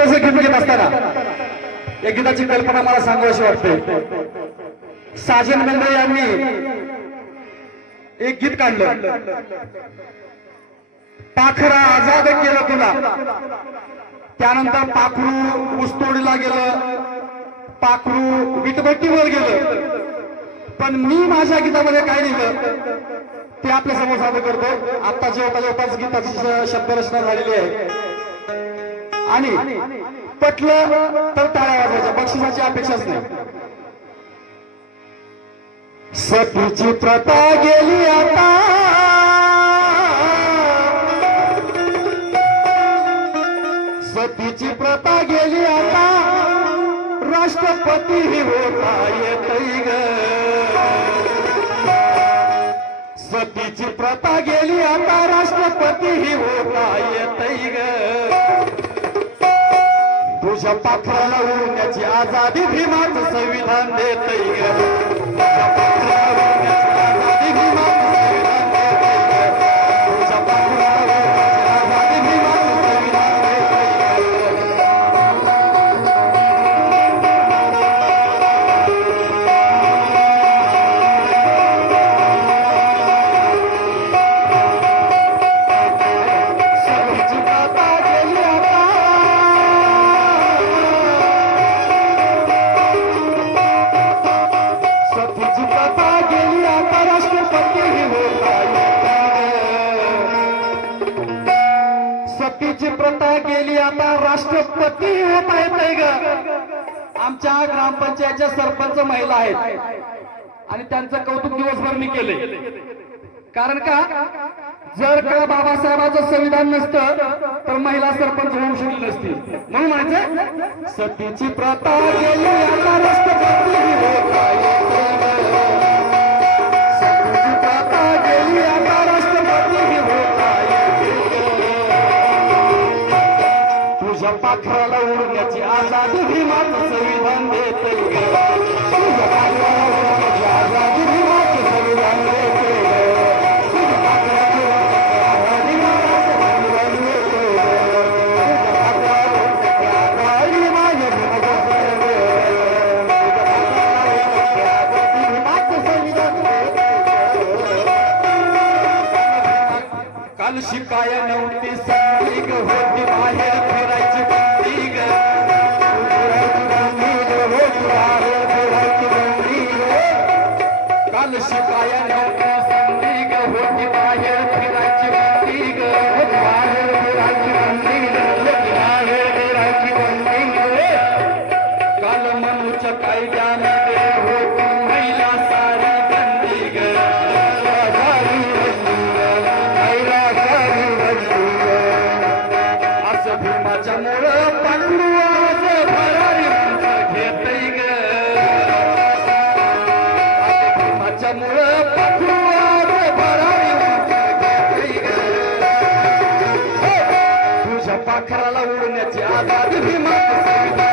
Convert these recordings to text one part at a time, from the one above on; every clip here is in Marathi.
छोटस गीत घेत असताना. या गीताची कल्पना मला सांगावीशी वाटते. साजन बेंद्रे यांनी एक गीत काढलं. पाखरा आझाद केलं तुला. त्यानंतर पाखरू ऊसतोडीला गेलं. पाखरू विटभट्टीवर गेलं. पण मी माझ्या गीतामध्ये काय लिहिलं? ते आपल्यासमोर सादर करतो. आता जेवता जेवताच गीताची शब्दरचना झालेली आहे. आणि पटलं तर टाळ्या वाजवायच्या. बक्षिसाची अपेक्षाच नाही. सतीची प्रथा गेली आता. सतीची प्रथा गेली आता. राष्ट्रपती ही होता येतई ग. सतीची प्रथा गेली आता. राष्ट्रपती ही होता येतई ग. तुझ्या पाखराला उडण्याची आझादी भीमाचं संविधान देत राष्ट्रपती आहेत नाही ग. आमच्या ग्रामपंचायतच्या सरपंच महिला आहेत. आणि त्यांचं कौतुक दिवसभर मी केले कारण का? जर का बाबासाहेबांचं संविधान नसतं तर महिला सरपंच होऊ शकली नसती म्हणून म्हणायचं सतीची प्रथा गेली आता राष्ट्रपती या पाखराला उडण्याची आझादी भीमाचं संविधान देते ग. तुझ्या पाखराला उडण्याची आझादी संविधान देते काल नव्हती तुझ्या पाखराला उडण्याची आझादी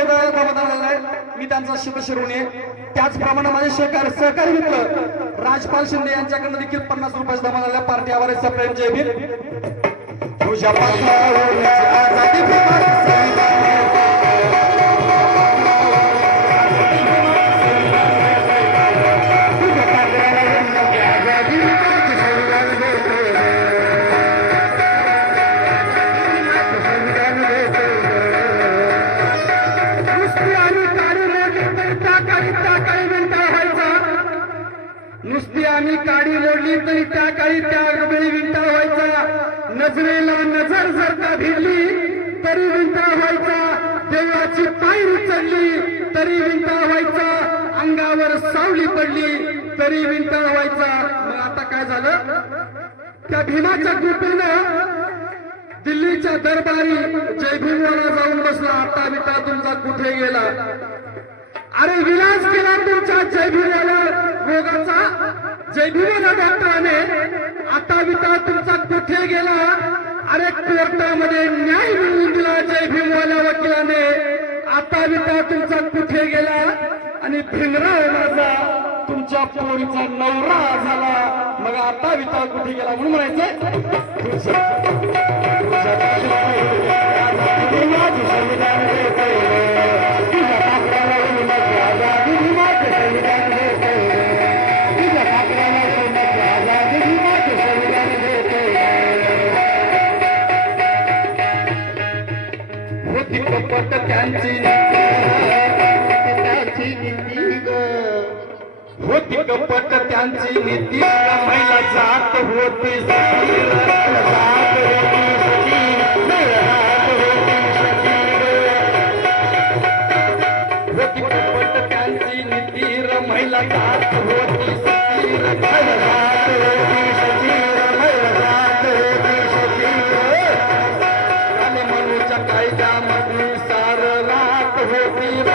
ऑनलाईन शंभर रुपये आहे. मी त्यांचा शिवशिरोणी आहे. त्याचप्रमाणे माझे सहकारी सहकारी मित्र राजपाल शिंदे यांच्याकडनं देखील पन्नास रुपये जमा झालेल्या पार्टी आवाराचा प्रेम जय भीम. तुझ्या पडली तरी विंटाळ व्हायचा अंगावर सावली पडली तरी विंटाळ व्हायचा मग आता काय झालं? त्या भीमाच्या कृपेनं दिल्लीच्या दरबारी जय भीमवाला जाऊन बसला. आता विटा तुमचा कुठे गेला? अरे विलास केला तुमच्या जय भीमवाला रोगाचा जय भीमवाला डॉक्टराने. आता विटा तुमचा कुठे गेला? अरे कोर्टामध्ये न्याय मिळवून दिला जय भीमवाल्या वकिलाने. आता बिता तुमचा कुठे गेला? आणि भिंगरा माझा. तुमच्या पोरीचा नवरा झाला. मग आता बिता कुठे गेला? म्हणून म्हणायचं नीती महिला जात होती त्यांची नीती महिला जात होती आणि मनूच्या कायद्यामध्ये सार रात होती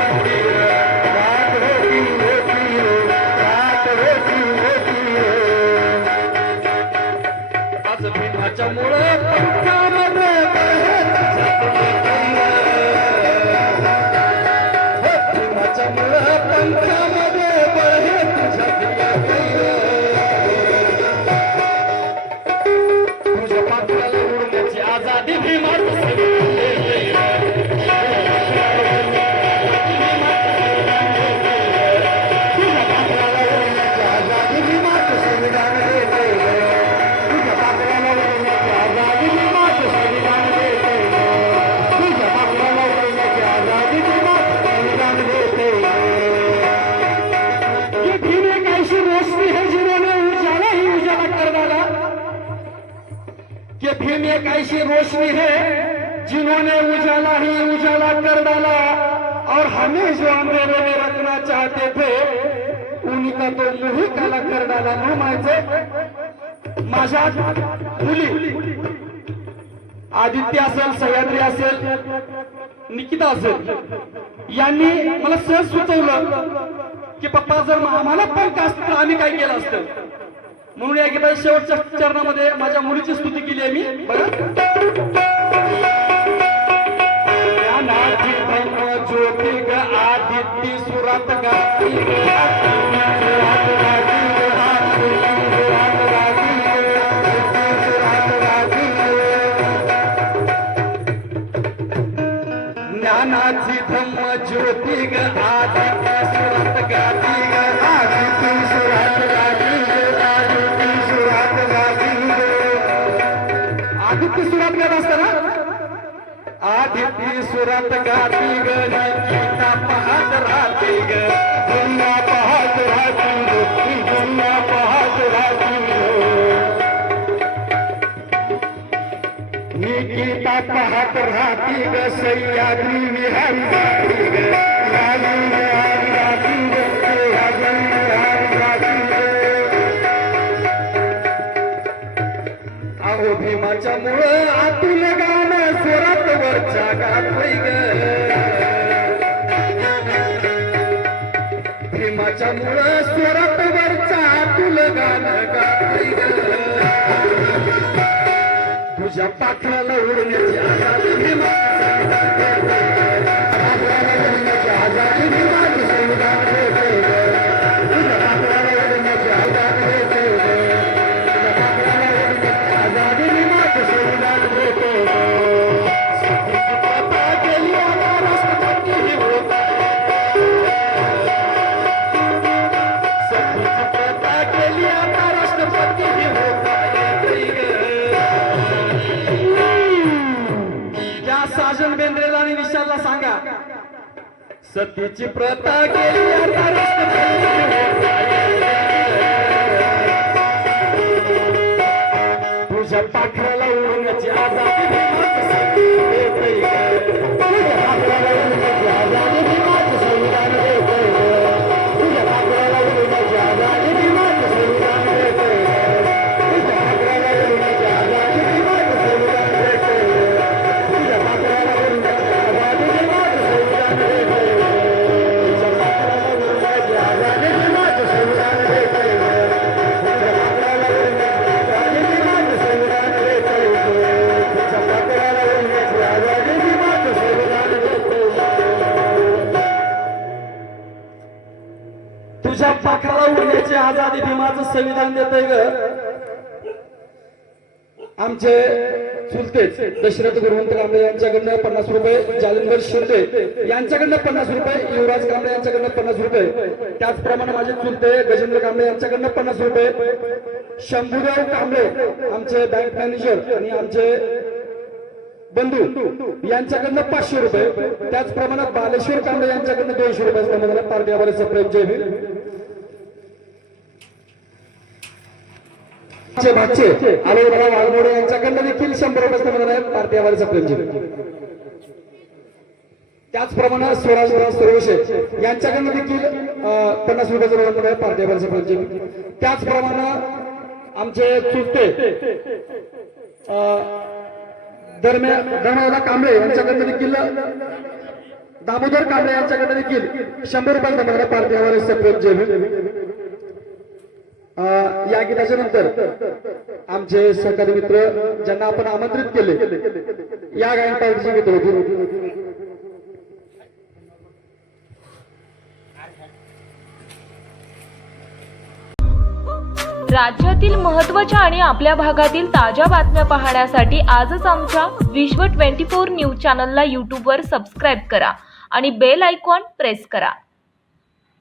एक ऐसी रोशनी है जिन्होंने उजाला ही उजाला कर डाला। और हमें जो अंधेरे में रखना चाहते थे उनका तो मुंह ही काला कर डाला। ना म्हणायचं माझ्या मुली आदित्य असेल सह्याद्री असेल निकिता असेल यांनी मला सहज सुचवलं की पप्पा जर आम्हाला पण कास्त आम्ही काय केलं असतं? म्हणून या शेवटच्या चरणामध्ये माझ्या मुलीची स्तुती केली आहे मी. बघा ज्ञानाची आदित्य सुरात गाती. आदिती सुरत गाती गीता पाहत राहती ग. दुनिया पाहत राहती गुन्हा पाहत राहती ग. निकिता पाहत राहती ग सह्याद्री विहारी जाती ग. वरच्या गातोय ग. भीमाच्या मुळे स्वरात वरच्या आतून गाणं ग. तुझ्या पाखराला उडण्याची सतीची प्रथा गेली आता तुझ्या पाखराला आझादी भीमाचं संविधान देतंय ग. आमचे चुलतेच दशरथ गुरुवंत कांबळे यांच्याकडनं पन्नास रुपये जालिंदर शिंदे यांच्याकडनं पन्नास रुपये युवराज कांबळे यांच्याकडनं पन्नास रुपये. त्याचप्रमाणे माझे चुलते गजेंद्र कांबळे यांच्याकडनं पन्नास रुपये. शंभूराव कांबळे आमचे बँक मॅनेजर आणि आमचे बंधू यांच्याकडनं पाचशे रुपये. त्याचप्रमाणे बालेश्वर कांबळे यांच्याकडनं दोनशे रुपये पार्टी आभारीचं सप्रेम जय भीम चे भाचे आलोडा वाघमोडे यांच्याकडनं देखील शंभर रुपये समजणार आहेत पार्टी आभारीचा प्रेमजी त्याचप्रमाणे स्वराज सुरवशे यांच्याकडनं देखील पन्नास रुपयाचं रोजगार आहे पार्टी आभारीचा प्रेमजी त्याचप्रमाणे आमचे चुलते दरम्यान धर्मदादा कांबळे यांच्याकडनं देखील दामोदर कांबळे यांच्याकडनं देखील शंभर रुपये समजणार आहे पार्टी आभारीचा प्रेमजी या गीताच्या नंतर आमचे सहकारी मित्र ज्यांना आपण आमंत्रित केले या गायन पार्टीचे मित्र होते राज्यातील महत्त्वाच्या आणि आपल्या भागातील ताज्या बातम्या पाहण्यासाठी आजच आमच्या विश्व 24 न्यूज चॅनलला यूट्यूबवर सबस्क्राईब करा आणि बेल आयकॉन प्रेस करा.